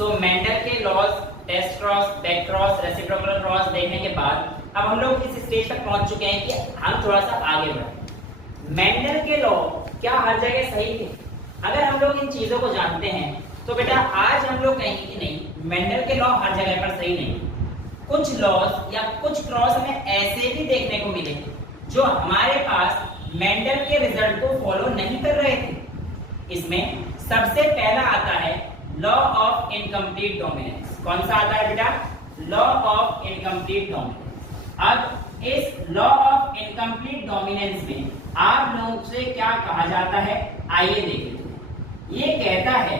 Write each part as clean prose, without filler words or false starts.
सो Mendel के laws, test cross, back cross, reciprocal cross देखने के बाद अब हम लोग इस स्टेज तक पहुंच चुके हैं कि हम थोड़ा सा आगे बढ़े। मेंडल के लॉ क्या हर जगह सही थे? अगर हम लोग इन चीजों को जानते हैं तो बेटा आज हम लोग कहेंगे कि नहीं, मेंडल के लॉ हर जगह पर सही नहीं। कुछ लॉज या कुछ क्रॉस हमें ऐसे भी देखने को मिले जो हमारे पास मेंडल के रिजल्ट को फॉलो नहीं कर रहे थे। इसमें सबसे पहला आता है लॉ ऑफ इनकम्प्लीट डोमिनेंस। कौन सा आता है बेटा? Law of incomplete dominance. अब इस लॉ ऑफ इनकम्प्लीट डोमिनेंस में आप लोगों से क्या कहा जाता है, आइए देखें। ये कहता है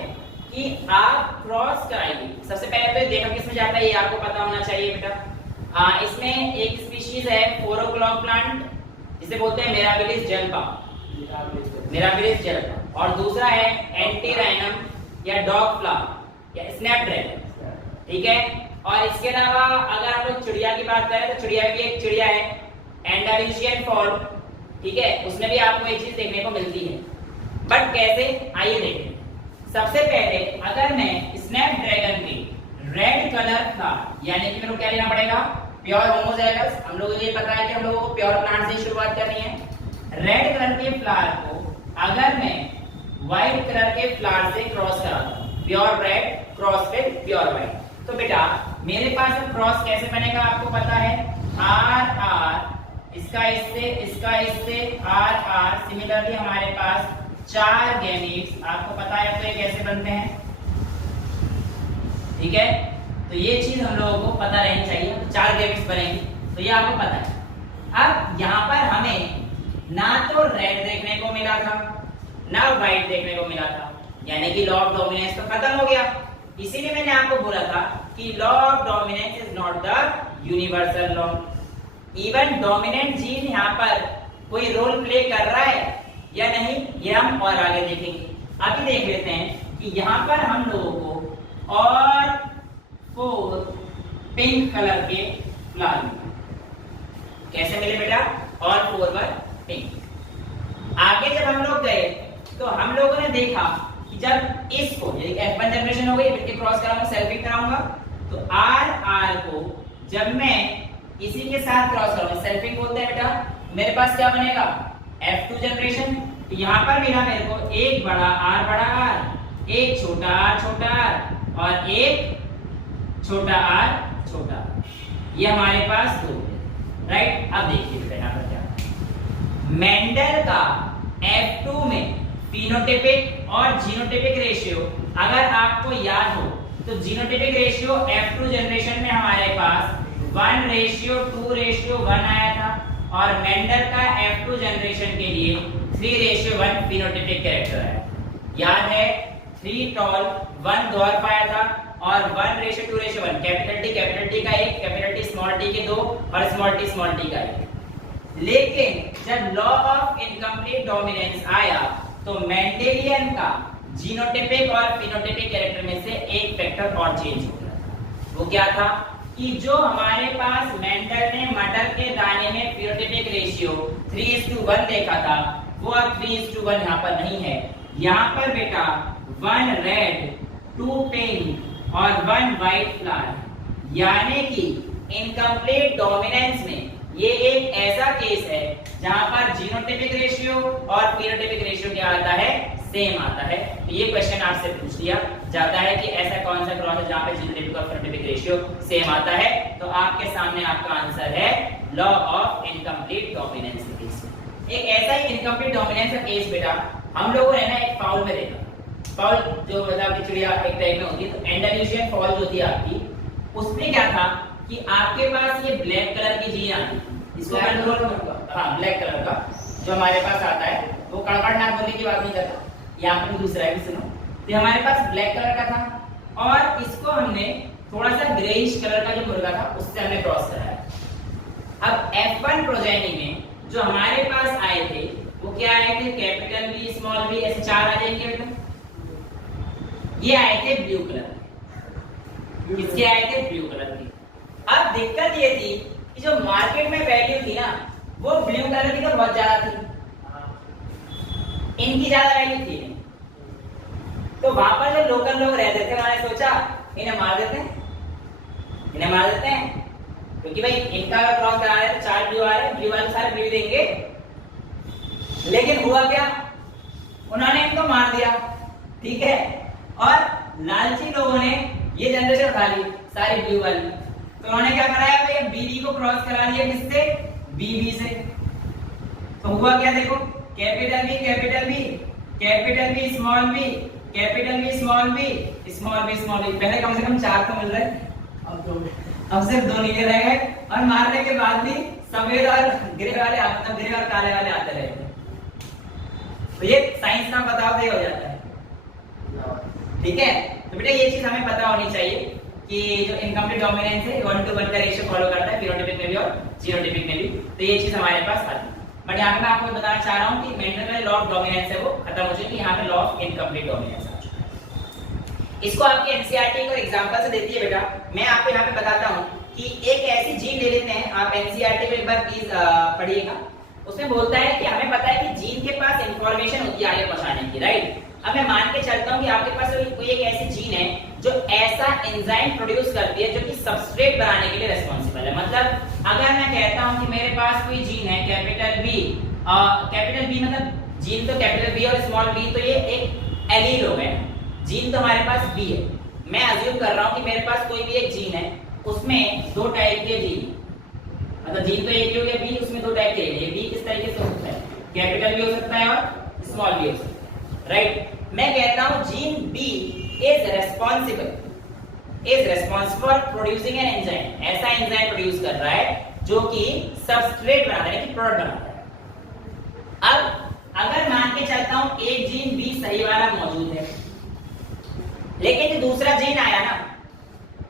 कि आप क्रॉस कराइए। सबसे पहले तो देखा किसमें जाता है, ये आपको पता होना चाहिए बेटा। इसमें एक स्पीशीज है 4 o'clock प्लांट, इसे बोलते हैं मिराबिलिस जलपा, मिराबिलिस जलपा। और दूसरा है एंटीराइनम या डॉग फ्लावर या स्नैपड्रैगन, ठीक है। और इसके अलावा अगर हम लोग चिड़िया की बात करें तो चिड़िया भी एक चिड़िया है एंडालुसियन फॉल, ठीक है, उसमें भी आपको एक चीज देखने को मिलती है। बट कैसे, आइए देखें। सबसे पहले अगर मैं स्नैपड्रैगन के रेड कलर फ्लावर, यानी कि मेरे को क्या लेना पड़ेगा, प्योर होमोजाइगस। हम लोगों को ये पता है कि हम लोगों को प्योर प्लांट से शुरुआत करनी है। रेड कलर के फ्लावर को अगर मैं व्हाइट कलर के फ्लावर से क्रॉस कराता हूं, pure red cross with pure white, तो बेटा मेरे पास अब क्रॉस कैसे बनेगा आपको पता है, आर आर, इसका इससे आर आर। सिमिलरली हमारे पास 4 गैमीट्स, आपको पता है तो ये कैसे बनते हैं, ठीक है। तो ये चीज हम लोगों को पता रहनी चाहिए, 4 गैमीट्स बनेंगे, तो ये आपको पता है। अब यहाँ पर हमें ना तो रेड देखने को मिला था ना व्हाइट देखने को मिला था, यानी कि लॉ ऑफ डोमिनेंस तो खत्म हो गया। इसीलिए मैंने आपको बोला था कि law of dominance is not the universal law. Even dominant gene यहाँ पर कोई रोल प्ले कर रहा है या नहीं, ये हम और आगे देखेंगे। अभी देख लेते हैं कि यहाँ पर हम लोगों को और 4 पिंक कलर के फ्लावर कैसे मिले बेटा, और 4 वर पिंक। आगे जब हम लोग गए तो हम लोगों ने देखा कि जब इसको F1 जनरेशन हो गई, फिर क्रॉस कराऊंगा, सेल्फिंग कराऊंगा, तो आर आर को जब मैं इसी के साथ क्रॉस करूंगा, सेल्फिंग बोलते हैं बेटा, मेरे पास क्या बनेगा, F2 जनरेशन। तो यहाँ पर मिला मेरे को एक बड़ा आर, एक छोटा आर और एक छोटा आर छोटा आर, ये हमारे पास 2, राइट। अब देखिए बेटा यहाँ पर क्या, मेंडल का F2 में फिनोटाइपिक और जीनोटाइपिक रेशियो अगर आपको याद हो तो जीनोटाइपिक रेशियो F2 जनरेशन में हमारे पास 1:2:1 आया था, और मेंडल का F2 जनरेशन के लिए 3:1 फिनोटाइपिक कैरेक्टर आया। याद है 3 टॉल 1 डॉर्फ आया था, और 1:2:1 कैपिटल टी का 1, कैपिटल टी स्मॉल टी के 2 और स्मॉल टी का 1। लेकिन जब लॉ ऑफ इनकम्प्लीट डोमिनेंस आया तो मेंडेलियन का जीनोटाइपिक और फिनोटाइपिक कैरेक्टर में से एक फैक्टर और चेंज हो गया था। वो क्या था कि जो हमारे पास मेंडल ने मटर के दाने में फिनोटाइपिक रेशियो 3:1 देखा था, वो अब 3:1 यहाँ पर नहीं है। यहाँ पर बेटा 1 रेड 2 पिंक और 1 व्हाइट फ्लावर, यानी कि इनकम्प्लीट डोमिनेंस में ये एक ऐसा केस है जहां पर जीनोटाइपिक रेशियो और फिनोटाइपिक रेशियो क्या आता है, सेम आता है। तो ये क्वेश्चन आपसे पूछ लिया जाता है कि ऐसा कौन सा क्रॉस है जहां पे जीनोटाइपिक और फिनोटाइपिक रेशियो सेम आता है, तो आपके सामने आपका आंसर है law of incomplete dominance case. एक ऐसा ही इनकम्प्लीट डोमिनेंस का केस बेटा हम लोगों ने ना एक फाउल में देखा। फाउल जो मतलब की चिड़िया एक टाइप में होती है, तो एंडालुसियन फाउल जो थी आपकी, उसमें क्या था कि आपके पास ये ब्लैक कलर की जीन आती है, इसको कंट्रोल, हाँ ब्लैक कलर का जो हमारे पास आता है, वो कड़कड़नाक बोलने की बात नहीं करता, यहाँ पर दूसरा है भी सुनो। तो हमारे पास ब्लैक कलर का था, और इसको हमने थोड़ा सा ग्रेइश कलर का जो मुर्गा था उससे हमने क्रॉस कराया। अब F1 प्रोजेनी में जो हमारे पास आए थे वो क्या आए थे, कैपिटल बी स्मॉल बी, ऐसे 4 आ जाएंगे बेटा। ये आए थे ब्लू कलर, किसके आए थे, ब्लू कलर के। अब दिक्कत ये थी कि जो मार्केट में वैल्यू थी ना, वो ब्लू कलर की तो बहुत ज्यादा थी, इनकी ज्यादा वैल्यू थी। तो वहां पर जो लोकल लोग रहते थे, उन्होंने सोचा इन्हें मार देते हैं, इन्हें मार देते हैं, क्योंकि भाई इनका अगर क्रॉस करा रहे हैं तो 4 ब्लू आ रहे हैं, ब्लू वाले सारे ब्लू देंगे। लेकिन हुआ क्या, उन्होंने इनको मार दिया, ठीक है, और लालची लोगों ने ये जनरेशन उठा ली सारी ब्लू वाली, तो उन्होंने क्या कराया भाई, बीबी को क्रॉस करा दिया किससे, बीबी से। तो हुआ क्या देखो, capital B capital B, capital B small B, capital B small B, small B small B. पहले कम से कम 4 तो मिल रहे, अब सिर्फ 2 नीले रह गए, और मारने के बाद भी सफेद और ग्रे वाले मतलब ग्रे और काले वाले आते रहे। तो ये साइंस का बताओ तो ये हो जाता है, ठीक है। तो बेटा ये चीज हमें पता होनी चाहिए कि जो इनकम्प्लीट डोमिनेंस है 1:1 का रेशियो फॉलो करता है फिनोटाइपिक में भी और जीनोटाइपिक में भी, तो ये चीज हमारे पास आती है। बट यहाँ पे मैं आपको बताना चाह रहा हूँ कि मेंडल में लॉ ऑफ डोमिनेंस है वो खत्म हो चुकी है, यहाँ पे लॉ ऑफ इनकम्प्लीट डोमिनेंस आ चुका है। इसको आपके एनसीईआरटी को एग्जांपल से देती है बेटा। मैं आपको यहाँ पे बताता हूँ कि एक ऐसी जीन ले लेते हैं, आप एनसीईआरटी को एक बार प्लीज पढ़िएगा। उसमें बोलता है कि हमें पता है कि जीन के पास इंफॉर्मेशन होती है आगे पहुंचाने की, राइट। अब मैं मान के चलता हूँ कि आपके पास कोई एक ऐसी जीन है जो ऐसा एंजाइम प्रोड्यूस करती है जो कि सबस्ट्रेट बनाने के लिए रिस्पांसिबल है। मतलब अगर मैं कहता हूँ कि मेरे पास कोई जीन है कैपिटल बी मतलब जीन तो कैपिटल बी और स्मॉल बी, तो ये एक एलील हो गए, जीन तो हमारे पास बी है। मैं अज्यूम कर रहा हूँ कि मेरे पास कोई भी एक जीन है, उसमें 2 टाइप के जीन, मतलब जीन तो एक ही हो गया बी, उसमें 2 टाइप के हैं। बी किस तरीके से हो सकता है, कैपिटल बी हो सकता है और स्मॉल बी हो सकता है, राइट। मैं कहता हूं gene B is responsible for producing an enzyme, ऐसा एंजाइम प्रोड्यूस कर रहा है जो कि सबस्ट्रेट बनाता है, कि प्रोडक्ट बनाता है। अब अगर मान के चलता हूं एक जीन बी सही वाला मौजूद है, लेकिन जो दूसरा जीन आया ना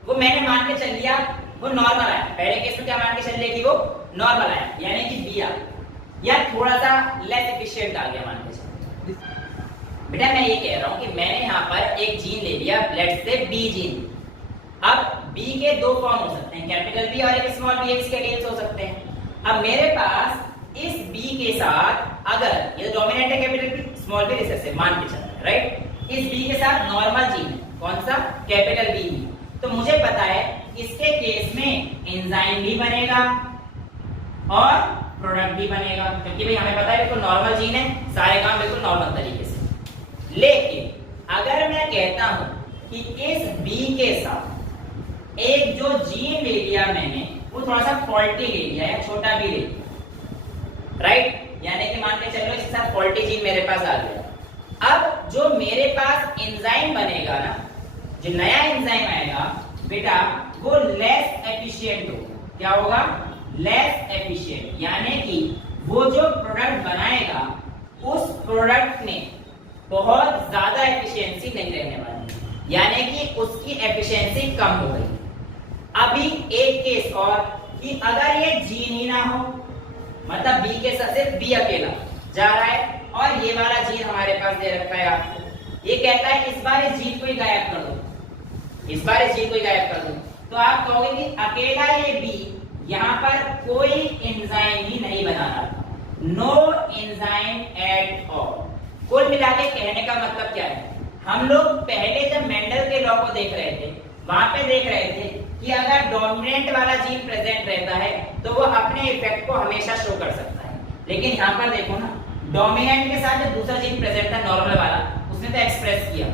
वो मैंने मान के चल लिया वो नॉर्मल आया। पहले केस में क्या मान के चल लिया कि वो नॉर्मल आया, यानी कि बी आ या थोड़ा सा लेस एफिशिएंट आ गया मान के चल। बेटा मैं ये कह रहा हूं कि मैंने यहाँ पर एक जीन ले लिया, लेट्स से बी जीन। अब बी के 2 फॉर्म हो सकते हैं, कैपिटल बी और एक स्मॉल बी, इसके एलील्स हो सकते हैं। अब मेरे पास इस बी के साथ अगर ये डोमिनेंट है capital B, small B recessive मान के चल रहा है, राइट। इस बी के साथ नॉर्मल जीन है, कौन सा, कैपिटल बी। तो मुझे पता है इसके केस में एंजाइम भी बनेगा और प्रोडक्ट भी बनेगा, क्योंकि भाई हमें पता है बिल्कुल नॉर्मल जीन है, सारे काम बिल्कुल नॉर्मल तरीके से। लेकिन अगर मैं कहता हूं कि इस बी के साथ एक जो जीन ले लिया मैंने वो थोड़ा सा फॉल्टी ले लिया है, छोटा बी ले लिया, राइट, यानी कि मान के चलो इसके साथ फॉल्टी जीन मेरे पास आ गया। अब जो मेरे पास एंजाइम बनेगा ना, जो नया एंजाइम आएगा बेटा, वो लेस एफिशिएंट होगा। क्या होगा, लेस एफिशिएंट, यानी कि वो जो प्रोडक्ट बनाएगा उस प्रोडक्ट में बहुत ज्यादा एफिशिएंसी नहीं रहने वाली, यानी कि उसकी एफिशिएंसी कम हो गई। अभी एक केस और कि अगर ये जीन ही ना हो, मतलब बी के साथ सिर्फ बी अकेला जा रहा है और ये वाला जीन हमारे पास दे रखा है आपको, ये कहता है इस बार इस जीन को ही गायब कर दो, इस बार इस जीन को ही गायब कर दो, तो आप कहोगे कि अकेला ये बी यहाँ पर कोई एंजाइम ही नहीं बना रहा, नो एंजाइम एट ऑल। कुल मिला के कहने का मतलब क्या है, हम लोग पहले जब मेंडल के लॉ को देख रहे थे वहां पे देख रहे थे कि अगर डोमिनेंट वाला जीन प्रेजेंट रहता है तो वो अपने इफेक्ट को हमेशा शो कर सकता है, लेकिन यहाँ पर देखो ना, डोमिनेंट के साथ जो दूसरा जीन प्रेजेंट था नॉर्मल वाला, उसने तो एक्सप्रेस किया,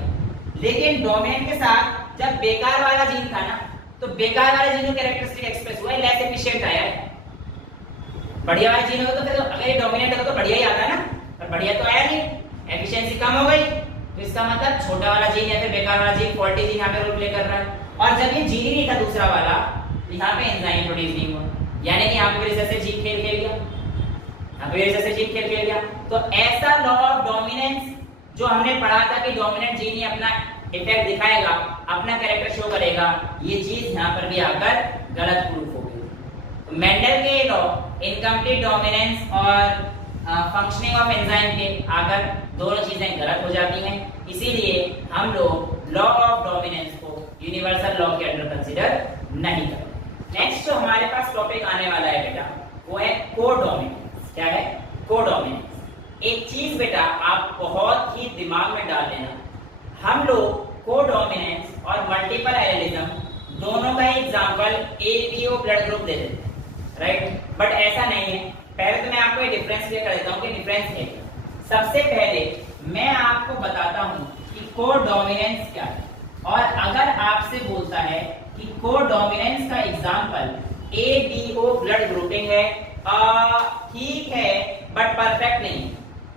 लेकिन डोमिनेंट के साथ जब बेकार वाला जीन था ना, तो बेकार वाले जीन का कैरेक्टरिस्टिक एक्सप्रेस हुआ है, लेस एफिशिएंट आया है। बढ़िया वाला जीन होगा तो फिर अगर ये डोमिनेंट होगा तो बढ़िया ही आता है ना, पर बढ़िया तो आया नहीं, एफिशिएंसी कम हो गई, तो इसका मतलब छोटा वाला जीन या फिर बेकार वाला जीन, फॉल्टी जीन यहाँ पे रोल प्ले कर रहा है। और जब ये जीन ही नहीं था दूसरा वाला, यहाँ पे एंजाइम प्रोड्यूस नहीं हुआ, यानी कि यहाँ पे रिसेसिव जीन खेल गया, यहाँ पे रिसेसिव जीन खेल गया। तो ऐसा लॉ ऑफ डोमिनेंस जो हमने पढ़ा था कि डोमिनेंट जीन ही अपना इफेक्ट दिखाएगा, अपना कैरेक्टर शो करेगा, ये चीज यहाँ पर भी आकर गलत प्रूफ हो गई। तो मेंडल के लॉ इनकम्प्लीट डोमिनेंस और फंक्शनिंग ऑफ एंजाइम के आकर दोनों चीजें गलत हो जाती हैं, इसीलिए हम लोग लॉ ऑफ डोमिनेंस को यूनिवर्सल लॉ के अंडर कंसीडर नहीं करते। नेक्स्ट जो हमारे पास टॉपिक आने वाला है बेटा, वो है कोडोमिनेंस। क्या है, कोडोमिनेंस। एक चीज बेटा आप बहुत ही दिमाग में डाल लेना, हम लोग कोडोमिनेंस और मल्टीपल एलेलिज्म दोनों का एग्जांपल ABO ब्लड ग्रुप दे देते हैं, राइट। बट ऐसा नहीं है। पहले तो मैं आपको एक डिफरेंस क्लियर कर देता हूं कि डिफरेंस है। सबसे पहले मैं आपको बताता हूं कि कोडोमिनेंस क्या है, और अगर आपसे बोलता है कि कोडोमिनेंस का एग्जांपल ABO ब्लड ग्रुपिंग है, ठीक है बट परफेक्ट नहीं है।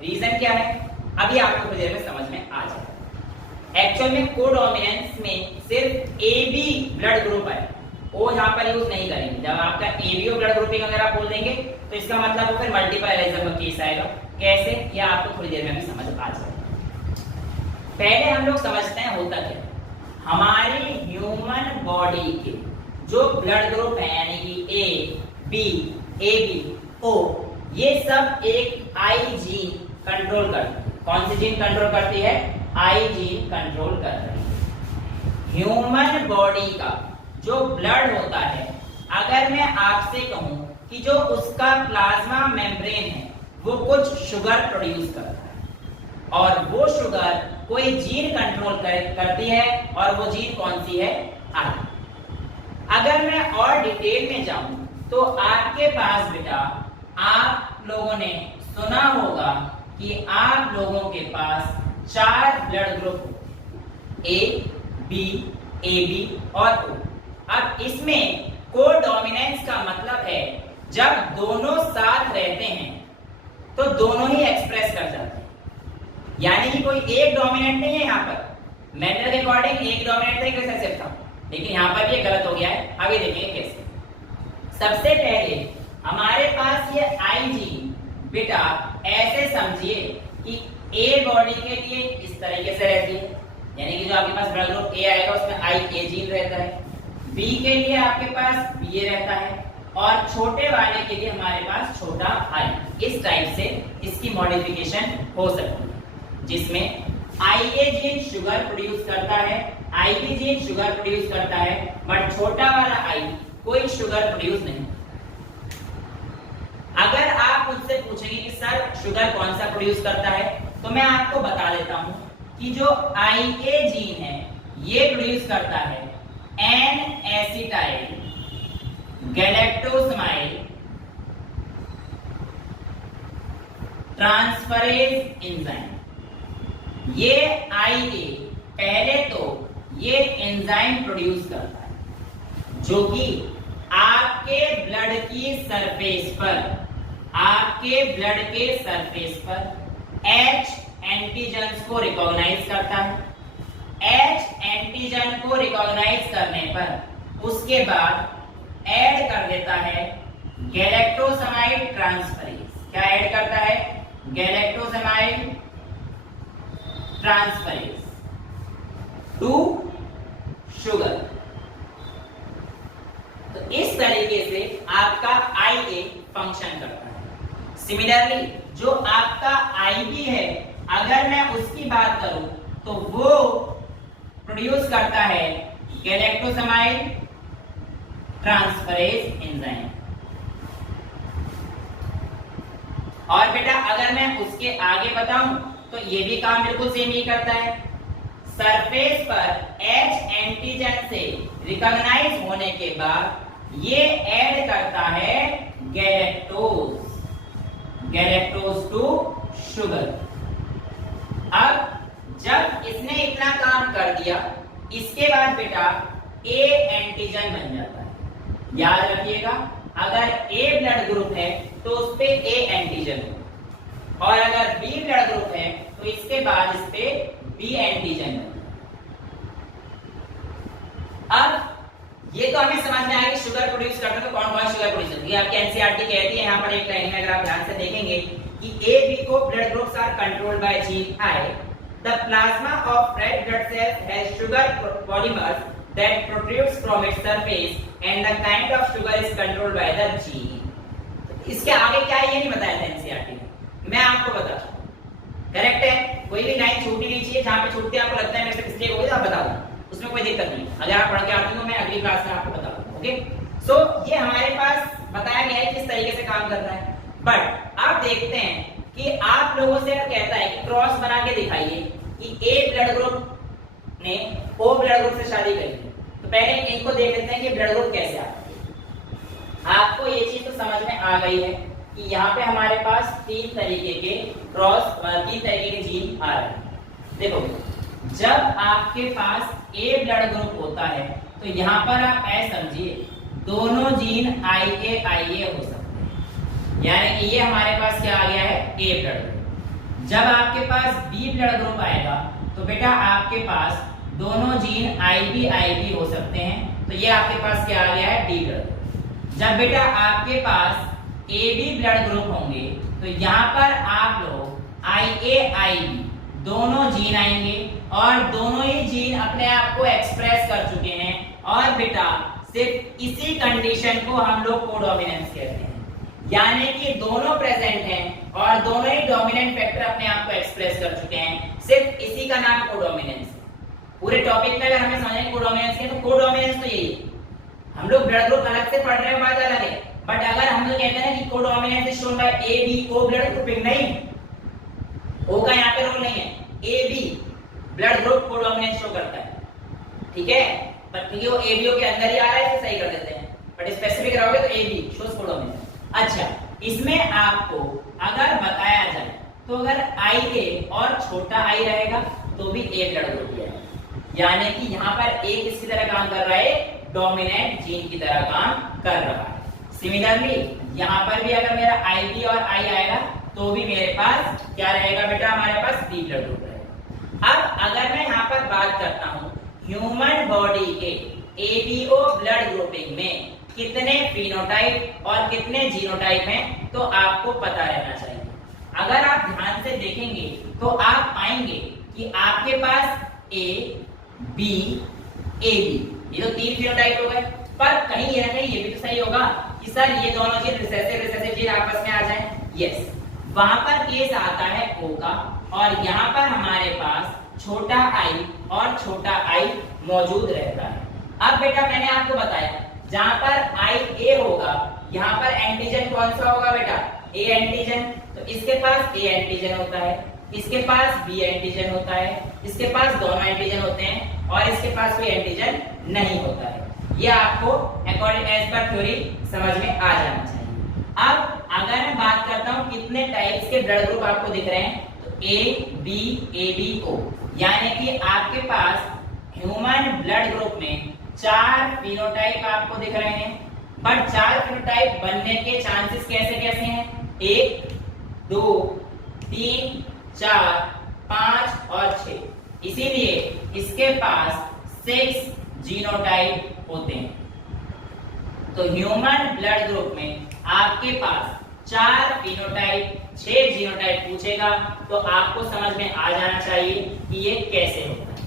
रीजन क्या है अभी आपको कुछ देर में समझ में आ जाएगा। एक्चुअल में कोडोमिनेंस में सिर्फ AB ब्लड ग्रुप है, ओ यहाँ पर यूज नहीं करेंगे। जब आपका ABO ब्लड ग्रुपिंग अगर आप बोल देंगे तो इसका मतलब वो फिर मल्टीपल एलिज्म का केस आएगा। कैसे, यह आपको थोड़ी देर में भी समझ आ जाएगा। पहले हम लोग समझते हैं होता क्या। हमारी ह्यूमन बॉडी के जो ब्लड ग्रुप है यानी कि A, B, AB, O, ये सब एक आई जीन कंट्रोल करती है। कौन सी जीन कंट्रोल करती है? आई जीन कंट्रोल करती है। ह्यूमन बॉडी का जो ब्लड होता है, अगर मैं आपसे कहूं कि जो उसका प्लाज्मा मेम्ब्रेन है वो कुछ शुगर प्रोड्यूस करता है, और वो शुगर कोई जीन कंट्रोल करती है, और वो जीन कौन सी है? आई। अगर मैं और डिटेल में जाऊं तो आपके पास बेटा, आप लोगों ने सुना होगा कि आप लोगों के पास 4 blood group A, B, AB और O। अब इसमें कोडोमिनेंस का मतलब है जब दोनों साथ रहते हैं तो दोनों ही एक्सप्रेस कर जाते हैं, यानी कि कोई एक डोमिनेंट नहीं है। यहाँ पर मेंडल के अकॉर्डिंग एक डोमिनेंट था, सिर्फ था, लेकिन यहाँ पर ये गलत हो गया है। अभी देखेंगे कैसे। सबसे पहले हमारे पास ये आई जीन बेटा ऐसे समझिए कि ए बॉडी के लिए इस तरीके से रहती है, यानी कि जो आपके पास ब्लड ग्रुप ए आएगा उसमें आई ए जीन रहता है। बी के लिए आपके पास बी रहता है, और छोटे वाले के लिए हमारे पास छोटा आई। इस टाइप से इसकी मॉडिफिकेशन हो सकती है, जिसमें आई ए जीन शुगर प्रोड्यूस करता है, आई बी जीन शुगर प्रोड्यूस करता है, बट छोटा वाला आई कोई शुगर प्रोड्यूस नहीं। अगर आप मुझसे पूछेंगे कि सर शुगर कौन सा प्रोड्यूस करता है, तो मैं आपको बता देता हूं कि जो आई ए जीन है ये प्रोड्यूस करता है एन एसिटाइल गैलेक्टोसमाइल ट्रांसफरेज एंजाइम। ये आई ए पहले तो ये एंजाइम प्रोड्यूस करता है जो कि आपके ब्लड की सरफेस पर H एंटीजन्स को रिकॉग्नाइज करता है। H एंटीजन को रिकॉग्नाइज करने पर उसके बाद ऐड कर देता है गैलेक्टोसमाइल ट्रांसफरेज। क्या ऐड करता है? गैलेक्टोसमाइल ट्रांसफरेज टू शुगर। तो इस तरीके से आपका IA फंक्शन करता है। सिमिलरली जो आपका IB है, अगर मैं उसकी बात करूं तो वो प्रोड्यूस करता है गैलेक्टोसमाइल ट्रांसफरेज एंजाइम। और बेटा अगर मैं उसके आगे बताऊं तो ये भी काम बिल्कुल सेम ही करता है। सरफेस पर H एंटीजन से रिकॉग्नाइज होने के बाद ये ऐड करता है गैलेक्टोज टू शुगर। अब जब इसने इतना काम कर दिया, इसके बाद बेटा A एंटीजन बन जाता है। याद रखिएगा, अगर A ब्लड ग्रुप है तो उस पे A एंटीजन हो, और अगर B ब्लड ग्रुप है तो इसके बाद इस पे B एंटीजन हो। अब ये तो हमें समझ में आया कि शुगर प्रोड्यूस करता है तो कौन कौन शुगर प्रोड्यूस करता है। ये आपकी एनसीईआरटी कहती है यहाँ पर एक लाइन में, अगर आप ध्यान से देखेंगे कि A B को blood groups are controlled by gene I, the plasma of red blood cells has sugar polymers that protrudes from its surface and the kind of sugar is controlled by the gene। इसके आगे क्या है ये नहीं बताया था NCERT में, मैं आपको बताता हूँ। करेक्ट है, कोई भी लाइन छूटनी नहीं चाहिए। जहां पे छूटती है आपको लगता है मेरे से मिस्टेक हो गई तो आप बता दो, उसमें कोई दिक्कत नहीं। अगर आप पढ़ के आते हो मैं अगली क्लास में आपको बता दूंगा। ओके, सो ये हमारे पास बताया गया है किस तरीके से काम करता है। बट आप देखते हैं कि आप लोगों से कहता है कि क्रॉस बना के दिखाइए कि A ब्लड ग्रुप ने O ब्लड ग्रुप से शादी करी है, तो पहले इनको देख लेते हैं कि ब्लड ग्रुप कैसे आता है। आपको ये चीज तो समझ में आ गई है कि यहाँ पे हमारे पास तीन तरीके के जीन आ रहे हैं। देखो, जब आपके पास ए ब्लड ग्रुप होता है तो यहाँ पर आप ऐसा समझिए दोनों जीन IA हो सकते हैं, यानी कि ये हमारे पास क्या आ गया है, ए ब्लड ग्रुप। जब आपके पास बी ब्लड ग्रुप आएगा तो बेटा आपके पास दोनों जीन IB हो सकते हैं, तो ये आपके पास क्या आ गया है, डी ब्लड ग्रुप। जब बेटा आपके पास AB ब्लड ग्रुप होंगे तो यहाँ पर आप लोग IAIB दोनों जीन आएंगे और दोनों ही जीन अपने आप को एक्सप्रेस कर चुके हैं, और बेटा सिर्फ इसी कंडीशन को हम लोग कोडोमिनेंस कहते हैं, यानी कि दोनों प्रेजेंट हैं और दोनों ही डोमिनेंट फैक्टर अपने आप को एक्सप्रेस कर चुके हैं, सिर्फ इसी का नाम कोडोमिनेंस है। पूरे टॉपिक में अगर हमें समझें कोडोमिनेंस के, तो कोडोमिनेंस तो यही है। हम लोग ब्लड ग्रुप अलग से पढ़ रहे हैं, बात अलग है, बट अगर हम लोग कहते हैं कि codominance is shown by ABO blood grouping, नहीं, O का यहाँ पे रोल नहीं है, AB blood group codominance show करता है, ठीक है, पर ठीक है वो ABO के अंदर ही आ रहा है, इसे सही कर देते हैं, बट स्पेसिफिक रहोगे तो AB शोस कोडोमिनेंस। अच्छा, इसमें आपको अगर बताया जाए तो अगर IA और छोटा I रहेगा तो भी A ब्लड ग्रुप ही है, यानी कि यहाँ पर A किसकी तरह काम कर रहा है, डोमिनेंट जीन की तरह काम कर रहा है। सिमिलरली यहाँ पर भी अगर मेरा IB और I आएगा तो भी मेरे पास क्या रहेगा बेटा, हमारे पास B ब्लड ग्रुप रहेगा। अब अगर मैं यहाँ पर बात करता हूँ ह्यूमन बॉडी के ABO ब्लड ग्रुपिंग में कितने फिनोटाइप और कितने जीनोटाइप हैं, तो आपको पता रहना चाहिए। अगर आप ध्यान से देखेंगे तो आप पाएंगे कि आपके पास A, B, AB ये तो तीन फिनोटाइप हो गए, पर कहीं ये ना कहीं ये भी तो सही होगा कि सर ये दोनों जीन रिसेसिव जीन आपस में आ जाएं। यस, वहां पर केस आता है O का, और यहाँ पर हमारे पास छोटा I और छोटा I मौजूद रहता है। अब बेटा मैंने आपको बताया जहां पर IA होगा यहाँ पर एंटीजन कौन सा होगा बेटा, A एंटीजन, तो इसके पास A एंटीजन होता है, इसके पास B एंटीजन होता है, इसके पास दोनों एंटीजन होते हैं, और इसके पास कोई एंटीजन नहीं होता है। ये आपको अकॉर्डिंग एज पर थ्योरी समझ में आ जाना चाहिए। अब अगर मैं बात करता हूँ कितने टाइप्स के ब्लड ग्रुप आपको दिख रहे हैं, तो ABABO, यानी कि आपके पास ह्यूमन ब्लड ग्रुप में 4 फिनोटाइप आपको दिख रहे हैं, बट 4 फिनोटाइप बनने के चांसेस कैसे कैसे हैं, 1, 2, 3, 4, 5 और 6, इसीलिए इसके पास 6 जीनोटाइप होते हैं। तो ह्यूमन ब्लड ग्रुप में आपके पास 4 फिनोटाइप 6 जीनोटाइप पूछेगा तो आपको समझ में आ जाना चाहिए कि ये कैसे होता है।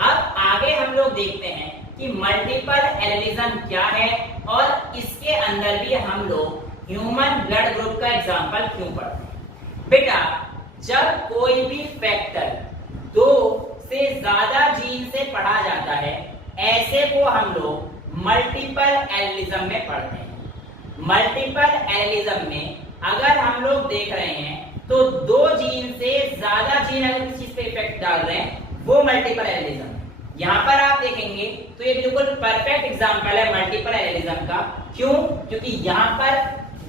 अब आगे हम लोग देखते हैं कि मल्टीपल एलिलिज्म क्या है, और इसके अंदर भी हम लोग ह्यूमन ब्लड ग्रुप का एग्जांपल क्यों पढ़ते हैं। बेटा जब कोई भी फैक्टर 2 से ज्यादा जीन से पढ़ा जाता है, ऐसे को हम लोग मल्टीपल एलिलिज्म में पढ़ते हैं। मल्टीपल एलिलिज्म में अगर हम लोग देख रहे हैं तो 2 जीन से ज्यादा जीन अगर किसी चीज पे इफेक्ट डाल रहे हैं वो मल्टीपल एलिलिज्म है। यहाँ पर आप देखेंगे तो ये बिल्कुल परफेक्ट एग्जांपल है मल्टीपल एलिलिज्म का। क्यों? क्योंकि यहाँ पर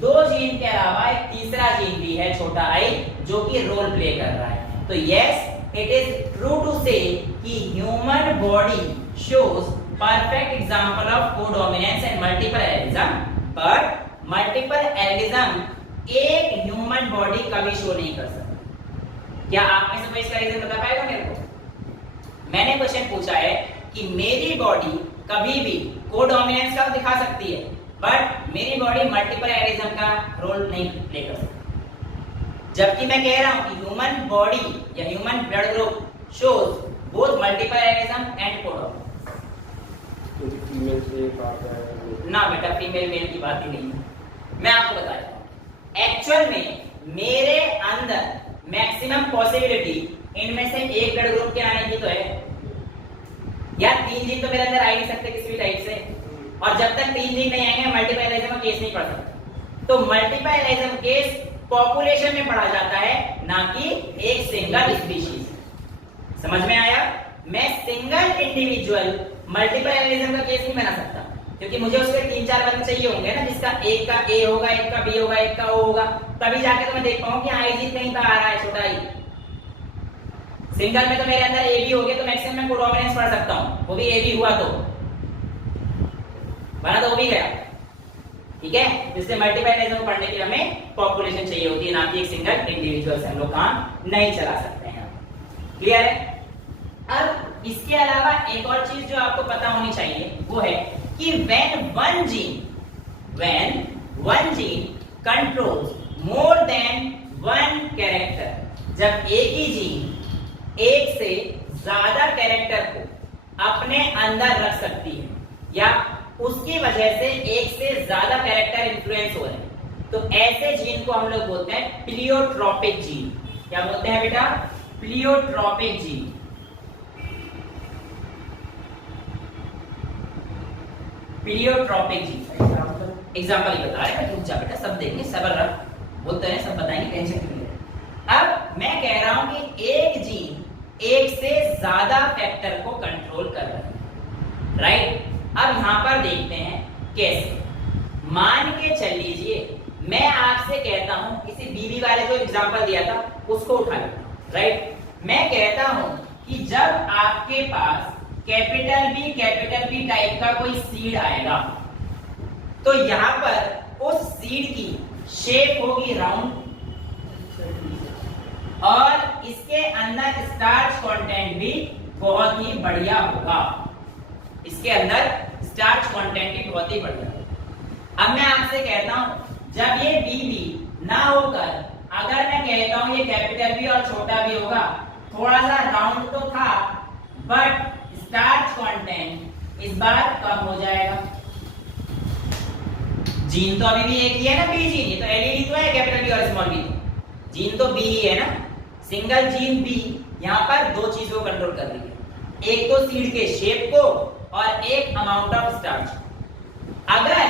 2 जीन के अलावा एक तीसरा जीन भी है छोटा I जो कि रोल प्ले कर रहा है। तो yes, it is true to say कि human body shows perfect example of codominance and multiple allism, but multiple allism एक ह्यूमन बॉडी कभी शो नहीं कर सकता। क्या आप में से कोई इसका रीजन बता पाएगा मेरे को? मैंने क्वेश्चन पूछा है कि मेरी बॉडी कभी भी कोडोमिनेंस का दिखा सकती है, बट मेरी बॉडी मल्टीपल एलिज्म का रोल नहीं प्ले कर सकती। जबकि मैं कह रहा हूं कि ह्यूमन बॉडी या human blood group shows both multiple allelism and codominance. ना बेटा, फीमेल मेल की बात ही नहीं है। मैं आपको बताता हूं, एक्चुअल में मेरे अंदर मैक्सिमम पॉसिबिलिटी इनमें से एक ब्लड ग्रुप के आने की तो है यार। 3 जीन तो मेरे अंदर आ ही नहीं सकते किसी भी टाइप से, और जब तक 3 जीन नहीं आएंगे मल्टीपल एलिज्म का केस नहीं पढ़ सकते। तो मल्टीपल एलिज्म केस पॉपुलेशन में पढ़ा जाता है, ना कि एक सिंगल स्पीशीज। समझ में आया? मैं सिंगल इंडिविजुअल मल्टीपल एनालिज्म का केस नहीं बना सकता, क्योंकि मुझे उसके 3-4 बंदे चाहिए होंगे ना, जिसका एक का ए होगा, एक का बी होगा, एक का ओ होगा, तभी जाके तो मैं देख पाऊं कि आई जी कहीं का आ रहा है, छोटा ई। सिंगल में तो मेरे अंदर ए बी हो गया तो मैक्सिमम मैं कोडोमिनेंस पढ़ सकता हूं, वो भी ए बी हुआ तो बना, तो वो भी गया, ठीक है। इसलिए मल्टीपल एनालिज्म को पढ़ने के लिए हमें पॉपुलेशन चाहिए होती है, ना कि एक सिंगल इंडिविजुअल से हम लोग काम नहीं चला सकते हैं। क्लियर है। अब इसके अलावा एक और चीज जो आपको पता होनी चाहिए वो है कि when one gene controls more than one character, जब एक ही जीन एक से ज्यादा कैरेक्टर को अपने अंदर रख सकती है या उसकी वजह से एक से ज्यादा कैरेक्टर इन्फ्लुएंस हो रहे हैं, तो ऐसे जीन को हम लोग बोलते हैं प्लियोट्रॉपिक जीन। क्या बोलते हैं बेटा? Pleiotropic gene. Pleiotropic gene example ही बता रहे हैं, रुक जा बेटा, सब देंगे, सब्र रख, बोलते हैं सब बताएंगे, टेंशन क्यों ले रहे। अब मैं कह रहा हूं कि एक जीन एक से ज्यादा फैक्टर को कंट्रोल कर रहा है, राइट। अब यहां पर देखते हैं कैसे। मान के चल लीजिए मैं आपसे कहता हूं, किसी बीवी वाले जो एग्जांपल दिया था उसको उठा लेता हूं, राइट। मैं कहता हूं कि जब आपके पास कैपिटल बी टाइप का कोई सीड आएगा तो यहां पर उस सीड की शेप होगी राउंड और इसके अंदर स्टार्च कंटेंट भी बहुत ही बढ़िया होगा, इसके अंदर स्टार्च कंटेंट भी बहुत ही बढ़िया होगा। अब मैं आपसे कहता हूं जब ये बी ना होकर अगर मैं कहता हूं ये कैपिटल बी और छोटा बी होगा, थोड़ा सा राउंड तो था बट स्टार्च कंटेंट इस बार कम हो जाएगा। जीन तो अभी भी एक ही है ना, बी जीन, ये तो एलईडी तो है, कैपिटल बी और स्मॉल बी, तो जीन तो बी ही है ना। सिंगल जीन बी यहां पर दो चीजों को कंट्रोल कर रही है, एक तो सीड के शेप को और एक अमाउंट ऑफ स्टार्च। अगर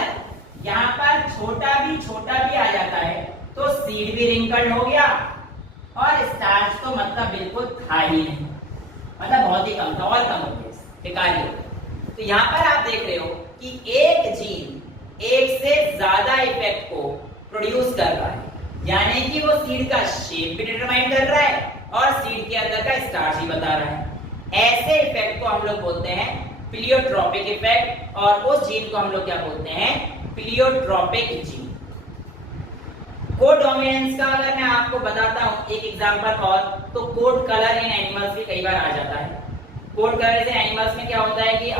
यहां पर छोटा भी आ जाता है तो सीड भी रिंकल्ड हो गया और स्टार्च तो मतलब बिल्कुल था ही नहीं, मतलब बहुत ही कम था और कम हो गया, बेकार ही हो गया। तो यहां पर आप देख रहे हो कि एक जीन एक से ज्यादा इफेक्ट को प्रोड्यूस कर रहा है, यानी कि वो सीड का शेप भी डिटरमाइन कर रहा है और सीड के अंदर का स्टार्च ही बता रहा है। ऐसे इफेक्ट को हम लोग बोलते हैं प्लियोट्रॉपिक इफेक्ट, और उस जीन को हम लोग क्या बोलते हैं? Pleiotropic gene. कोडोमिनेंस का अगर मैं आपको बताता हूं एक एग्जांपल और, तो कोड कलर इन एनिमल्स भी कई बार आ जाता है। कोड कलर से एनिमल्स में क्या होता है कि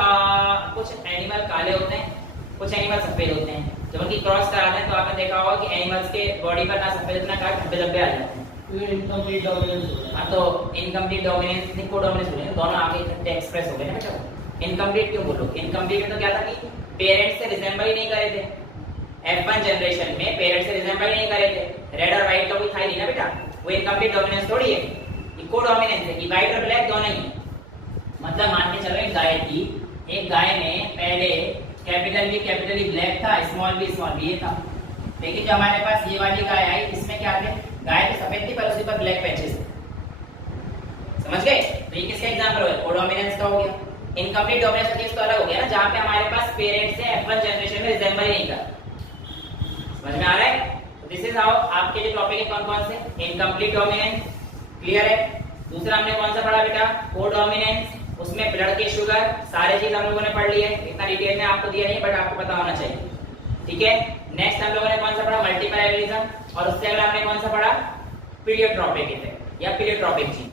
कुछ एनिमल काले होते हैं, कुछ एनिमल सफेद होते हैं। जब उनकी क्रॉस कराते हैं तो आपने देखा होगा कि एनिमल्स के बॉडी पर ना सफेद ना काले धब्बे धब्बे आ जाते हैं। Incomplete dominance. हाँ, तो इनकम्प्लीट डोमिनेंस नहीं, कोडोमिनेंस बोलेंगे, दोनों आगे इकट्ठे एक्सप्रेस हो गए ना बेटा। इनकम्प्लीट क्यों बोलो? इनकम्प्लीट में तो क्या था कि पेरेंट्स से रिजेंबल ही नहीं करे थे, F1 जनरेशन में पेरेंट्स से रिजेंबल नहीं करे थे, रेड और व्हाइट का कोई था ही नहीं ना बेटा, वो इनकम्प्लीट डोमिनेंस थोड़ी है, ये कोडोमिनेंस है कि व्हाइट और ब्लैक दोनों ही। मतलब मान के चलो एक गाय थी, एक गाय में पहले कैपिटल बी ब्लैक था, स्मॉल बी ये था, लेकिन जो हमारे पास ये वाली गाय आई इसमें क्या थे? गाय तो सफेद थी पर उसी पर ब्लैक पैचेस थे, समझ गए? तो ये किसका एग्जांपल हो गया? कोडोमिनेंस का हो गया। इनकम्प्लीट डोमिनेंस का केस तो अलग हो गया ना, जहां पे हमारे पास पेरेंट्स से F1 जनरेशन में रिजेंबल ही नहीं कर। समझ में आ रहा है? तो दिस इज हाउ आपके जो टॉपिक है कौन से? इनकम्प्लीट डोमिनेंस, क्लियर है। दूसरा हमने कौन सा पढ़ा बेटा? कोडोमिनेंस, उसमें ब्लड के शुगर सारे चीज हम लोगों ने पढ़ ली है, इतना डिटेल में आपको दिया नहीं बट आपको पता होना चाहिए, ठीक है। नेक्स्ट हम लोगों ने कौन सा पढ़ा? मल्टीपल एनालिज्म, और उससे अगला हमने कौन सा पढ़ा? प्लियोट्रॉपिक इफेक्ट या प्लियोट्रॉपिक जीन।